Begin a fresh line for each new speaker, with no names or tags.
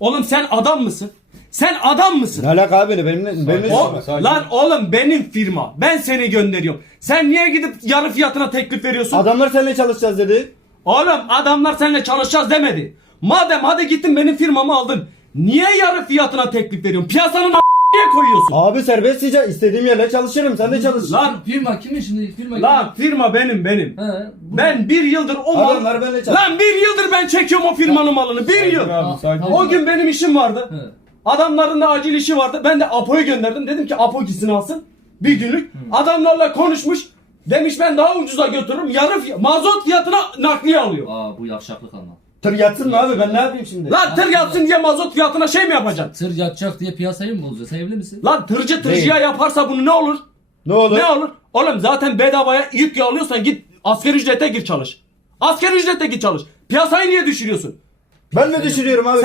Oğlum sen adam mısın? Sen adam mısın?
Ne alaka abi benim
Lan oğlum benim firma. Ben seni gönderiyorum. Sen niye gidip yarı fiyatına teklif veriyorsun?
Adamlar seninle çalışacağız dedi.
Oğlum adamlar seninle çalışacağız demedi. Madem hadi gittin benim firmamı aldın. Niye yarı fiyatına teklif veriyorsun? Piyasanın niye koyuyorsun?
Abi serbest ticaret istediğim yerle çalışırım sen de çalış.
Lan
Firma kimin şimdi? Firma
lan firma benim.
He,
Ben bir yıldır o mal...
Adamlar benimle çalış.
Lan bir yıldır ben çekiyorum o firmanın malını. Bir yıl.
Abi, sakin.
O gün benim işim vardı.
He.
Adamların da acil işi vardı. Ben de Apo'yu gönderdim. Dedim ki Apo gitsin alsın. Bir günlük. Adamlarla konuşmuş. Demiş ben daha ucuza götürürüm. Mazot fiyatına nakliye alıyor.
Aa bu yavşaklık ama.
Tır yatsın mı abi ben ne yapayım şimdi?
Lan tır yatsın diye mazot fiyatına şey mi yapacaksın?
Tır yatacak diye piyasayı mı bozuyor? Sen evli misin?
Lan tırcı tırcıya yaparsa bunu ne olur?
Ne olur?
Ne olur? Oğlum zaten bedavaya yük alıyorsan git asgari ücrete gir çalış. Asgari ücrete git çalış. Piyasayı niye düşürüyorsun?
Ben mi düşürüyorum abi?